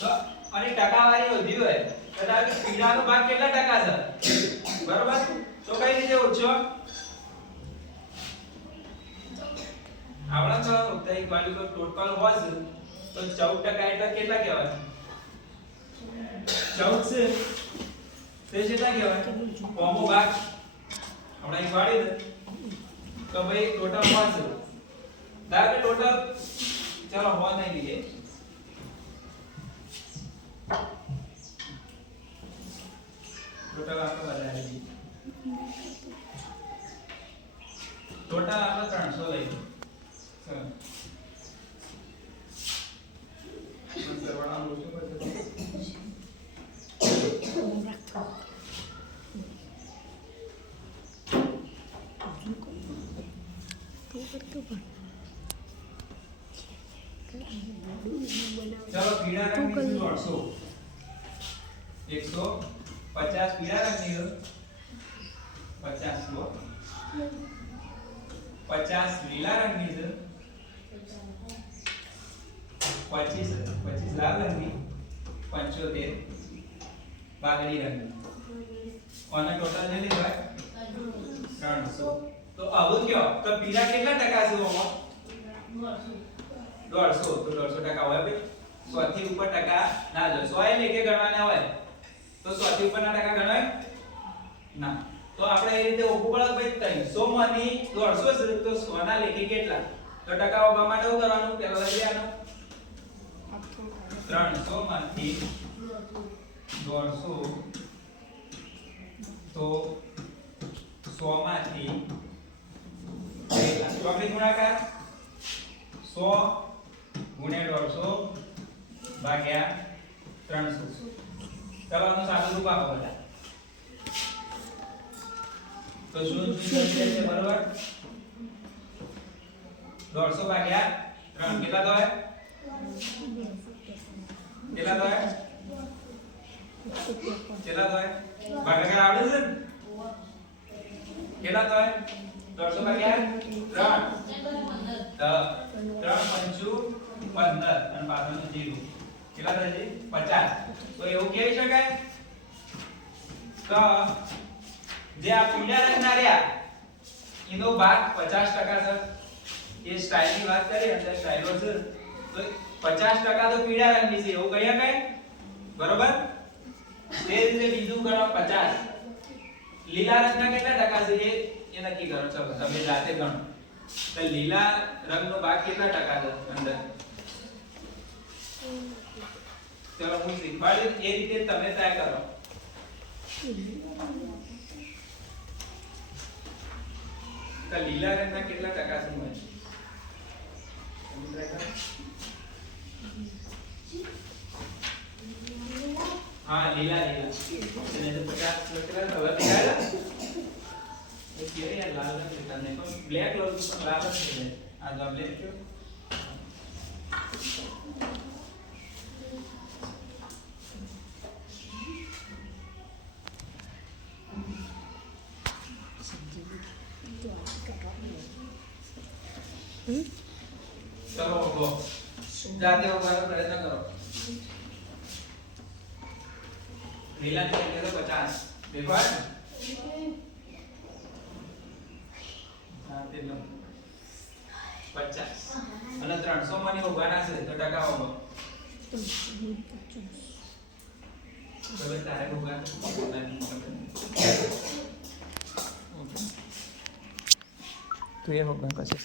તો અને ટકાવારી વધી હોય, તો ધારો ભાગ કેટલા ટકા છે? બરોબર? તો કઈ રીતે ઓછો આપણા તો બાજુ તો ટોટલ છે તો 14 ટકા એટલે કેટલા કહેવાય? 14 છે. તે કેટલા કહેવાય? કોમો ભાગ. આપણે એક વાળી દે. તો ભાઈ ટોટલ હોસ ધારો કે ટોટલ, ચલો હોવા નહીં લઈએ ટોટલ આપણે વધારે લઈએ ટોટલ આપણે ત્રણસો લઈએ ચલો સરવાળાનું ઓછું કરજો. ચલો પીળા રંગની દોઢસો એકસો પચાસ પીળા રંગની દો. પચાસ લો પચાસ લીલા રંગની છે પચીસ પચીસ લાલ રંગની પંચોતેર બાગડી રંગની અને ટોટલ જે લીધા ત્રણસો તો આવું કયો તો પીળા કેટલા ટકા છે આમાં દોઢસો તો દોઢસો ટકા હોય ભાઈ સો થી ઉપર ટકા ના જો સો એ લેખે ગણવાના હોય તો સો થી ઉપરના ટકા ગણાય ના તો આપણે એ રીતે ઓપું પડે ભાઈ ત્રણસો માંથી દોઢસો તો સોના લેખી કેટલા? તો ટકા ઊભા માટે શું કરવાનું? પેલા લઈ લેવાનું. ત્રણસો માંથી દોઢસો. તો સો માંથી કેટલા? આપણે ગુણાકાર. સો ગુણ્યા દોઢસો ભાગ્યા ત્રણસો. કરવાનું સાદું રૂપ આપો બધા. તો શું થશે બરોબર? દોઢસો ભાગ્યા ત્રણ. કેટલા થાય કેટલા થાય કેટલા થાય ભાગાકાર આવડે છે? કેટલા થાય દોઢસો ભાગ્યા ત્રણ. તો ત્રણ પંચુ પંદર. અને પાછળનું જીરો. કેટલા થાય છે તો એવું કહી શકાય? કે જે આ પીળા રંગના રહ્યા એનો ભાગ પચાસ ટકા સર, એ સ્ટાઇલની વાત કરીએ અંદર સ્ટાઇલો છે. તો પચાસ ટકા તો પીળા રંગની છે, એવું કહીએ કે? બરોબર? તે રીતે બીજું ગણો પચાસ. લીલા રંગના કેટલા ટકા છે એ એ નક્કી કરો, ચલો, તમે જાતે ગણો. તો લીલા રંગનો ભાગ કેટલા ટકા છે, અંદર? ચલો, હું શીખવાડી એ રીતે તમે ટ્રાય કરો. તો લીલા રંગના કેટલા ટકા છે મને તમે try કરો. હા લીલા લીલા એને તો પચાસ કેટલા કલર દેખાય એ કે યાર લાલ રંગ લેતા નહીં પણ બ્લેક લઉં છું પણ લાલ જ છે આ જો બ્લેક કયો ચલો ઊભો જાતે ઉભાનો પ્રયત્ન કરો. લીલા પચાસ. 50 દેખાય હા, તે લો. 50 અને 300 માં ઉભાના છે, તો ટકા ઊભો ઊભા Tu એ hogan kasi.